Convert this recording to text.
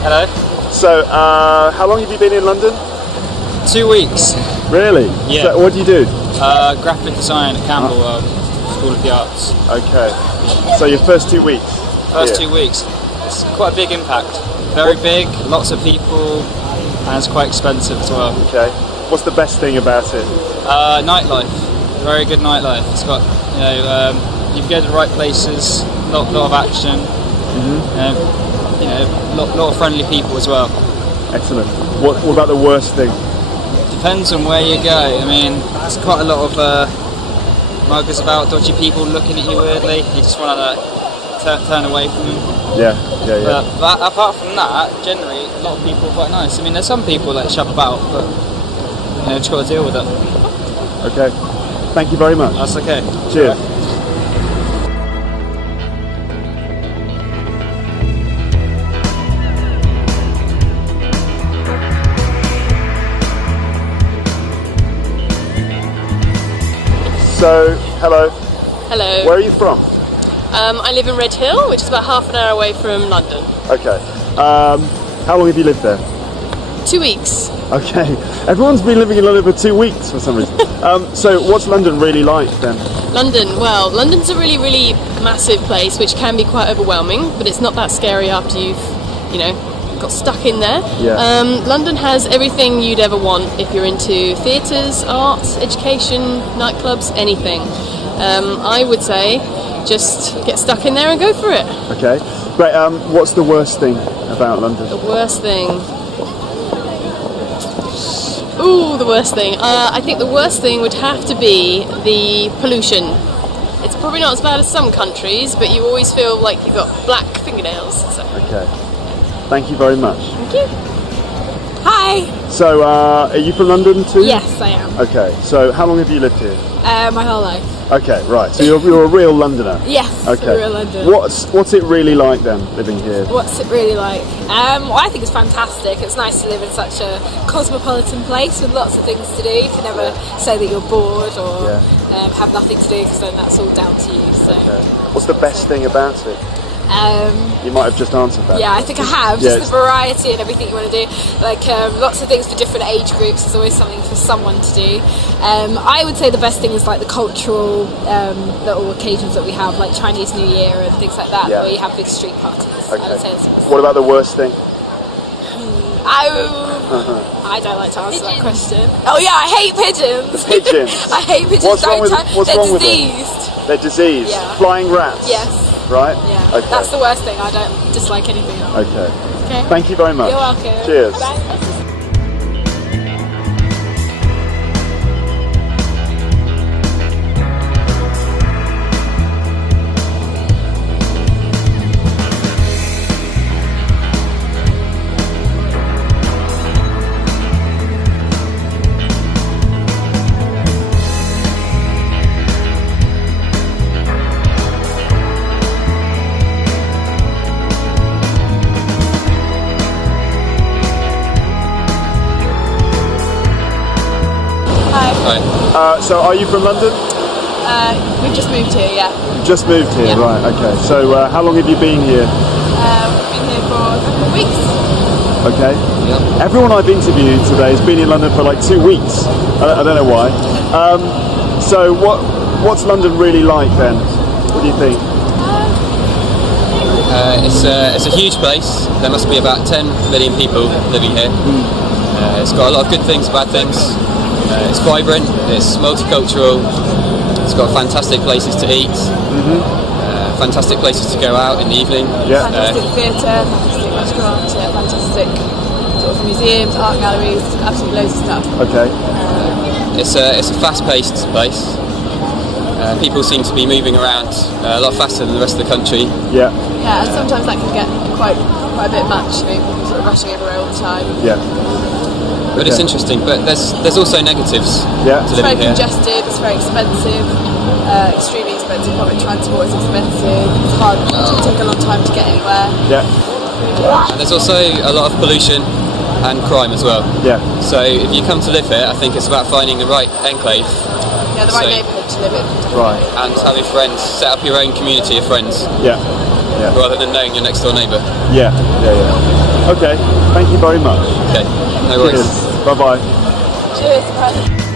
Hello. So, how long have you been in London? 2 weeks. Really? Yeah. So what do you do? Graphic design at Campbell School of the Arts. Okay. So your first 2 weeks? First 2 weeks. It's quite a big impact. Very big, lots of people, and it's quite expensive as well. Okay. What's the best thing about it? Nightlife. Very good nightlife. It's got, you go to the right places, lot of action, lot of friendly people as well. Excellent. What about the worst thing? Depends on where you go. I mean, there's quite a lot of muggers about, dodgy people looking at you weirdly. You just want to turn away from them. Yeah. But apart from that, generally, a lot of people are quite nice. I mean, there's some people that shove about, but just got to deal with it. Okay. Thank you very much. That's okay. Cheers. Right. So, hello. Hello. Where are you from? I live in Red Hill, which is about half an hour away from London. Okay. How long have you lived there? 2 weeks. Okay. Everyone's been living in London for 2 weeks for some reason. So what's London really like then? Well, London's a really, really massive place, which can be quite overwhelming, but it's not that scary after you've, got stuck in there. Yeah. London has everything you'd ever want if you're into theatres, arts, education, nightclubs, anything. I would say just get stuck in there and go for it. Okay. Great. What's the worst thing about London? The worst thing. Ooh, the worst thing. I think the worst thing would have to be the pollution. It's probably not as bad as some countries, but you always feel like you've got black fingernails. So. Okay. Thank you very much. Thank you. Hi. So, are you from London too? Yes, I am. Okay. So, how long have you lived here? My whole life. Okay, right. So you're a real Londoner. Yes, Okay. a real Londoner. What's it really like then, living here? What's it really like? Well, I think it's fantastic. It's nice to live in such a cosmopolitan place with lots of things to do. You can never say that you're bored or have nothing to do, because then that's all down to you. So. Okay. What's the best thing about it? You might have just answered that. Yeah, I think I have. Just the variety and everything you want to do. Like lots of things for different age groups. There's always something for someone to do. I would say the best thing is like the cultural little occasions that we have, like Chinese New Year and things like that, where you have big street parties. Okay. I would say that's the best. What about the worst thing? I don't like to answer that question. Oh yeah, I hate pigeons. Pigeons. I hate pigeons. What's wrong with them? They're diseased. They're diseased. Yeah. Flying rats. Yes. Right? Yeah. Okay. That's the worst thing. I don't dislike anything else. Okay. Okay. Thank you very much. You're welcome. Cheers. Bye. So are you from London? we've just moved here, yeah. You just moved here, Yeah. right, okay. So how long have you been here? We've been here for a couple of weeks. Okay. Yep. Everyone I've interviewed today has been in London for like 2 weeks. I don't know why. So what's London really like then? What do you think? It's a huge place. There must be about 10 million people living here. It's got a lot of good things, bad things. It's vibrant, it's multicultural, it's got fantastic places to eat, fantastic places to go out in the evening. Yeah. Fantastic theatre, fantastic restaurants, fantastic sort of museums, art galleries, absolutely loads of stuff. Okay. It's a fast-paced place. People seem to be moving around a lot faster than the rest of the country. Yeah. Yeah, and sometimes that can get quite a bit much. People sort of rushing everywhere all the time. Yeah. But it's interesting, but there's also negatives to It's very living here. congested, it's very expensive, extremely expensive. Public transport is expensive, it's hard, it take a long time to get anywhere. Yeah. And there's also a lot of pollution and crime as well. Yeah. So if you come to live here, I think it's about finding the right enclave. Yeah, the right neighbourhood to live in. Right. And having friends, set up your own community of friends. Yeah. Yeah. Rather than knowing your next door neighbour. Yeah. Yeah. Yeah. Okay, thank you very much. Okay, no worries. Cheers. Bye bye. Cheers.